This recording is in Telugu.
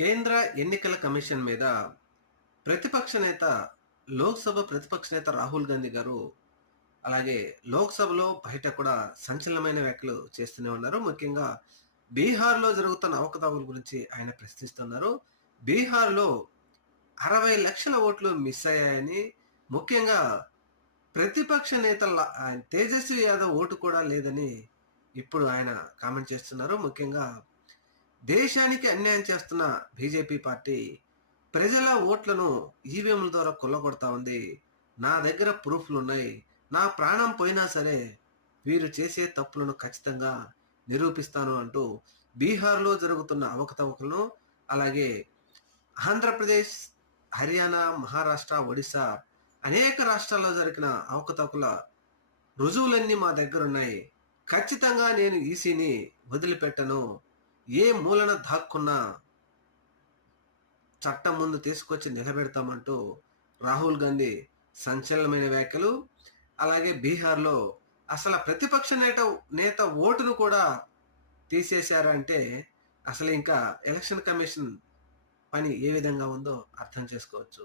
కేంద్ర ఎన్నికల కమిషన్ మీద ప్రతిపక్ష నేత లోక్సభ ప్రతిపక్ష నేత రాహుల్ గాంధీ గారు అలాగే లోక్సభలో బయట కూడా సంచలనమైన వ్యాఖ్యలు చేస్తూనే ఉన్నారు. ముఖ్యంగా బీహార్‌లో జరుగుతున్న అవకతవకల గురించి ఆయన ప్రశ్నిస్తున్నారు. బీహార్‌లో 60,00,000 ఓట్లు మిస్ అయ్యాయని, ముఖ్యంగా ప్రతిపక్ష నేత తేజస్వి యాదవ్ ఓటు కూడా లేదని ఇప్పుడు ఆయన కామెంట్ చేస్తున్నారు. ముఖ్యంగా దేశానికి అన్యాయం చేస్తున్న బీజేపీ పార్టీ ప్రజల ఓట్లను ఈవీఎంల ద్వారా కొల్లగొడతా ఉంది. నా దగ్గర ప్రూఫ్‌లున్నాయి. నా ప్రాణం పోయినా సరే వీరు చేసే తప్పులను ఖచ్చితంగా నిరూపిస్తాను అంటూ బీహార్‌లో జరుగుతున్న అవకతవకలను, అలాగే ఆంధ్రప్రదేశ్, హర్యానా, మహారాష్ట్ర, ఒడిశా అనేక రాష్ట్రాల్లో జరిగిన అవకతవకల రుజువులన్నీ మా దగ్గరున్నాయి. ఖచ్చితంగా నేను ఈసీని వదిలిపెట్టను. ఏ మూలన దాక్కున్నా చట్టం ముందు తీసుకొచ్చి నిలబెడతామంటూ రాహుల్ గాంధీ సంచలనమైన వ్యాఖ్యలు. అలాగే బీహార్‌లో అసలు ప్రతిపక్ష నేత ఓటును కూడా తీసేశారంటే అసలు ఇంకా ఎలక్షన్ కమిషన్ పని ఏ విధంగా ఉందో అర్థం చేసుకోవచ్చు.